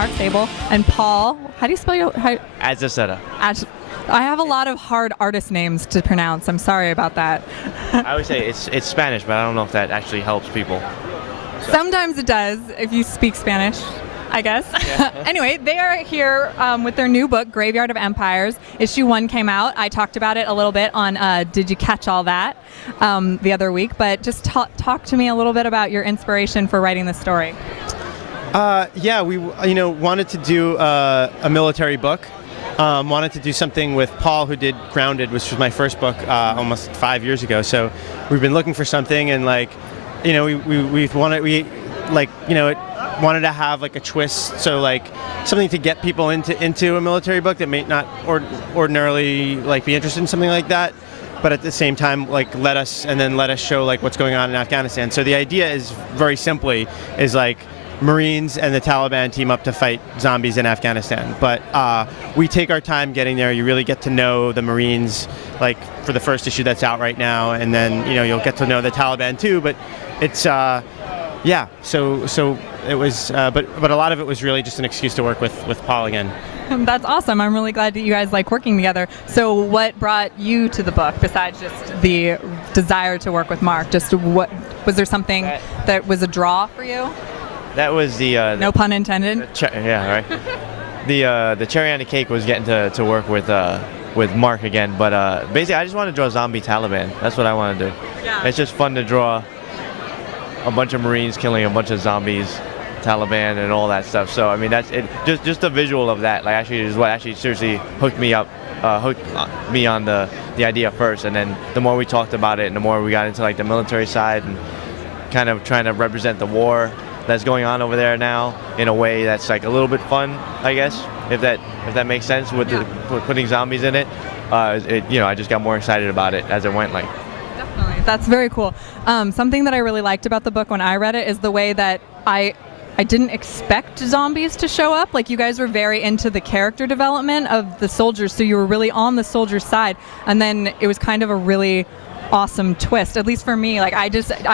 Mark Sable, and Paul. How do you spell your? Azaceta. I have a lot of hard artist names to pronounce. I'm sorry about that. I would say it's Spanish, but I don't know if that actually helps people. So. Sometimes it does if you speak Spanish, I guess. Yeah. Anyway, they are here with their new book, Graveyard of Empires. Issue 1 came out. I talked about it a little bit on Did You Catch All That the other week, but just talk to me a little bit about your inspiration for writing this story. Yeah, we wanted to do a military book. Wanted to do something with Paul, who did Grounded, which was my first book almost 5 years ago. So we've been looking for something, and wanted to have like a twist, so like something to get people into a military book that may not ordinarily like be interested in something like that, but at the same time like let us show like what's going on in Afghanistan. So the idea is very simply is like Marines and the Taliban team up to fight zombies in Afghanistan, but we take our time getting there. You really get to know the Marines, like for the first issue that's out right now, and then you'll get to know the Taliban too. But it's yeah. So it was, but a lot of it was really just an excuse to work with Paul again. That's awesome. I'm really glad that you guys like working together. So what brought you to the book besides just the desire to work with Mark? Just what was there something that was a draw for you? That was the no pun intended. Yeah, right. The cherry on the cake was getting to work with Mark again. But basically, I just want to draw zombie Taliban. That's what I want to do. Yeah. It's just fun to draw a bunch of Marines killing a bunch of zombies, Taliban, and all that stuff. So I mean, that's it. Just the visual of that, like actually, is what actually seriously hooked me on the idea first. And then the more we talked about it, and the more we got into like the military side and kind of trying to represent the war that's going on over there now in a way that's like a little bit fun, I guess, if that makes sense, with putting zombies in it. I just got more excited about it as it went. Like, definitely, that's very cool. Something that I really liked about the book when I read it is the way that I didn't expect zombies to show up. Like, you guys were very into the character development of the soldiers, so you were really on the soldiers' side, and then it was kind of a really awesome twist, at least for me. Like, I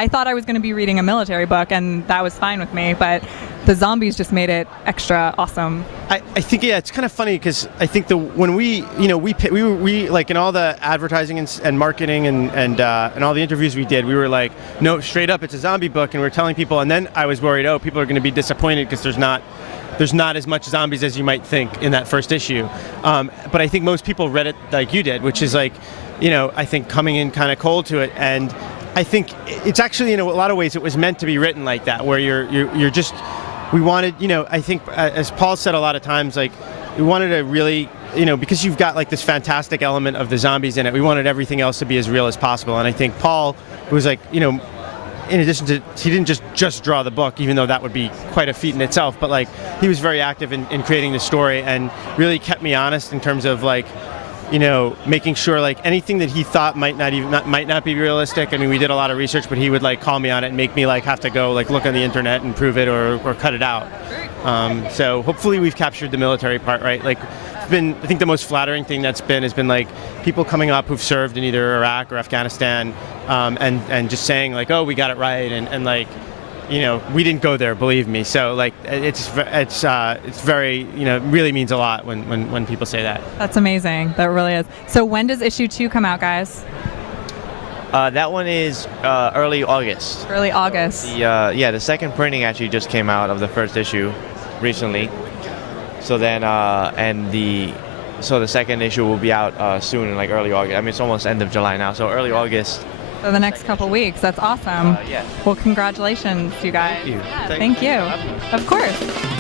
thought I was going to be reading a military book, and that was fine with me, but the zombies just made it extra awesome. I think, yeah, it's kind of funny because I think when we like in all the advertising and marketing and all the interviews we did, we were like, no, straight up, it's a zombie book, and we're telling people, and then I was worried, oh, people are going to be disappointed because there's not as much zombies as you might think in that first issue. But I think most people read it like you did, which is like, I think coming in kind of cold to it. And I think it's actually, in a lot of ways, it was meant to be written like that, where you're just, we wanted, I think, as Paul said a lot of times, like, we wanted to really, because you've got like this fantastic element of the zombies in it, we wanted everything else to be as real as possible. And I think Paul was like, in addition to, he didn't just draw the book, even though that would be quite a feat in itself, but like, he was very active in creating the story and really kept me honest in terms of like, making sure like anything that he thought might not be realistic. I mean, we did a lot of research, but he would like call me on it and make me like have to go like look on the internet and prove it or cut it out. So hopefully we've captured the military part right. Like, I think the most flattering thing has been like people coming up who've served in either Iraq or Afghanistan, and just saying like, oh, we got it right, and like, we didn't go there, believe me. So like, it's very, really means a lot when people say that. That's amazing. That really is. So when does issue 2 come out, guys? That one is early August. Early August. The second printing actually just came out of the first issue recently. So then, so the second issue will be out soon in like early August. I mean, it's almost end of July now, so early August. So the next couple weeks. That's awesome. Yeah. Well, congratulations, you guys. Thank you. Yeah, thank you. Of course.